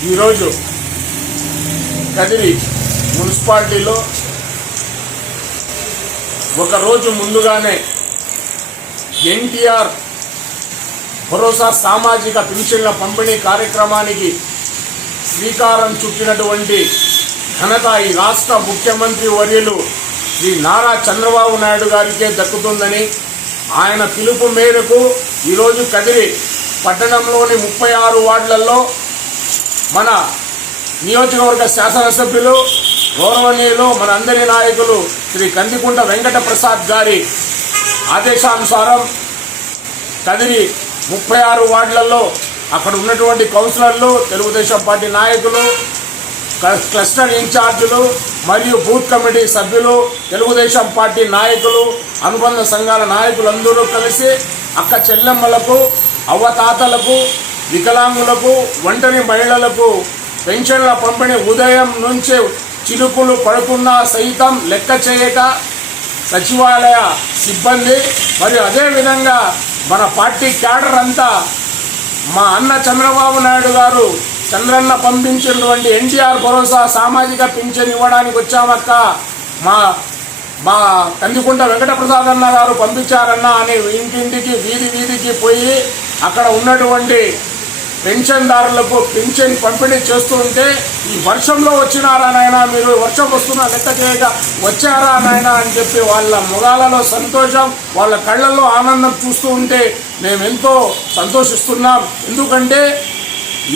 ఈరోజు కదిరి మున్సిపాలిటీలో ఒక రోజు ముందుగానే ఎన్టీఆర్ భరోసా సామాజిక పెన్షన్ల పంపిణీ కార్యక్రమానికి శ్రీకారం చుట్టినటువంటి ఘనత ఈ రాష్ట్ర ముఖ్యమంత్రి వర్యులు శ్రీ నారా చంద్రబాబు నాయుడు గారికే దక్కుతుందని ఆయన పిలుపు మేరకు ఈరోజు కదిరి పట్టణంలోని ముప్పై ఆరు వార్డులలో మన నియోజకవర్గ శాసనసభ్యులు గౌరవనీయులు మన అందరి నాయకులు శ్రీ కందికుంట వెంకట ప్రసాద్ గారి ఆదేశానుసారం కదిరి ముప్పై ఆరు వార్డులలో అక్కడ ఉన్నటువంటి కౌన్సిలర్లు తెలుగుదేశం పార్టీ నాయకులు క్లస్టర్ ఇన్ఛార్జీలు మరియు బూత్ కమిటీ సభ్యులు తెలుగుదేశం పార్టీ నాయకులు అనుబంధ సంఘాల నాయకులందరూ కలిసి అక్క చెల్లెమ్మలకు అవ్వతాతలకు వికలాంగులకు ఒంటరి మహిళలకు పెన్షన్ల పంపిణీ ఉదయం నుంచి చిలుకులు పడుకున్నా సైతం లెక్క చేయక సచివాలయ సిబ్బంది. మరియు అదేవిధంగా మన పార్టీ క్యాడర్ అంతా మా అన్న చంద్రబాబు నాయుడు గారు చంద్రన్న పంపించినటువంటి ఎన్టీఆర్ భరోసా సామాజిక పింఛన్ ఇవ్వడానికి వచ్చామక్క. మా మా కందికుంట వెంకటప్రసాద్ అన్న గారు పంపించారన్న అని ఇంటింటికి వీధి వీధికి పోయి అక్కడ ఉన్నటువంటి పెన్షన్దారులకు పెన్షన్ పంపిణీ చేస్తూ ఉంటే ఈ వర్షంలో వచ్చినారా నాయన? మీరు వర్షం వస్తున్నా లెక్క చేయక వచ్చారా నాయన అని చెప్పి వాళ్ళ ముఖాలలో సంతోషం వాళ్ళ కళ్ళల్లో ఆనందం చూస్తూ ఉంటే మేము ఎంతో సంతోషిస్తున్నాం. ఎందుకంటే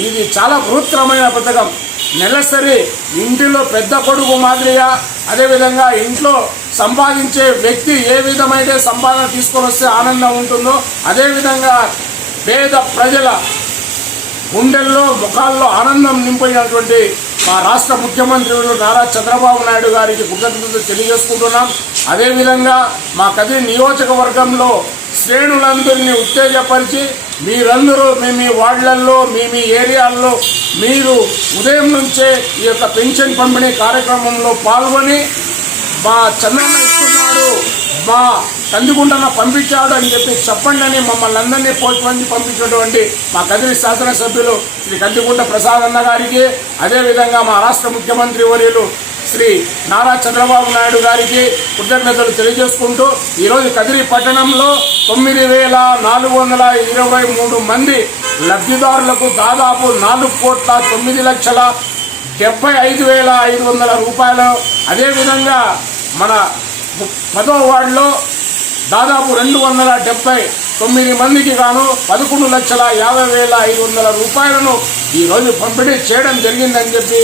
ఇది చాలా బృహత్తరమైన పథకం. నెలసరి ఇంటిలో పెద్ద కొడుకు మాదిరిగా అదేవిధంగా ఇంట్లో సంపాదించే వ్యక్తి ఏ విధమైన సంపాదన తీసుకొని వస్తే ఆనందం ఉంటుందో అదేవిధంగా పేద ప్రజల గుండెల్లో ముఖాల్లో ఆనందం నింపినటువంటి మా రాష్ట్ర ముఖ్యమంత్రి నారా చంద్రబాబు నాయుడు గారికి కృతజ్ఞతలు తెలియజేసుకుంటున్నాం. అదేవిధంగా మా కది నియోజకవర్గంలో శ్రేణులందరినీ ఉత్తేజపరిచి మీరందరూ మీ మీ వార్డులలో మీ మీ ఏరియాల్లో మీరు ఉదయం నుంచే ఈ యొక్క పెన్షన్ పంపిణీ కార్యక్రమంలో పాల్గొని మా చంద్రన్న ఇస్తున్నాడు. మా కందుకుంటన్న పంపించాడు అని చెప్పి చెప్పండి అని మమ్మల్ని అందరినీ మంది పంపించినటువంటి మా కదిరి శాసనసభ్యులు శ్రీ కందికుంట ప్రసాద్ అన్న గారికి అదేవిధంగా మా రాష్ట్ర ముఖ్యమంత్రి వర్యులు శ్రీ నారా చంద్రబాబు నాయుడు గారికి కృతజ్ఞతలు తెలియజేసుకుంటూ ఈరోజు కదిరి పట్టణంలో తొమ్మిది వేల నాలుగు వందల ఇరవై మూడు మంది లబ్ధిదారులకు దాదాపు నాలుగు కోట్ల తొమ్మిది లక్షల డెబ్బై ఐదు వేల ఐదు వందల రూపాయలు. అదేవిధంగా మన పదో వార్డులో దాదాపు రెండు వందల డెబ్బై తొమ్మిది మందికి గాను పదకొండు లక్షల యాభై వేల ఐదు వందల రూపాయలను ఈరోజు పంపిణీ చేయడం జరిగిందని చెప్పి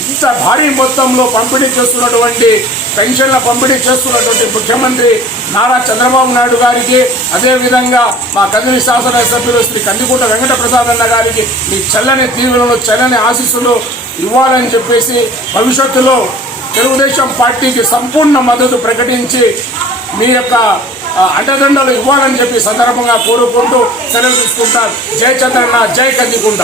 ఇంత భారీ మొత్తంలో పంపిణీ చేస్తున్నటువంటి పెన్షన్ల పంపిణీ చేస్తున్నటువంటి ముఖ్యమంత్రి నారా చంద్రబాబు నాయుడు గారికి అదేవిధంగా మా కదిరి శాసనసభ్యులు శ్రీ కందికుంట వెంకట ప్రసాద్ అన్న గారికి మీ చల్లని తీవ్రలు చల్లని ఆశీస్సులు ఇవ్వాలని చెప్పేసి భవిష్యత్తులో తెలుగుదేశం పార్టీకి సంపూర్ణ మద్దతు ప్రకటించి మీ యొక్క అండదండలు ఇవ్వాలని చెప్పి సందర్భంగా కోరుకుంటూ సెలవు తీసుకుంటారు. జై చంద్రన్న జై కందికుంట.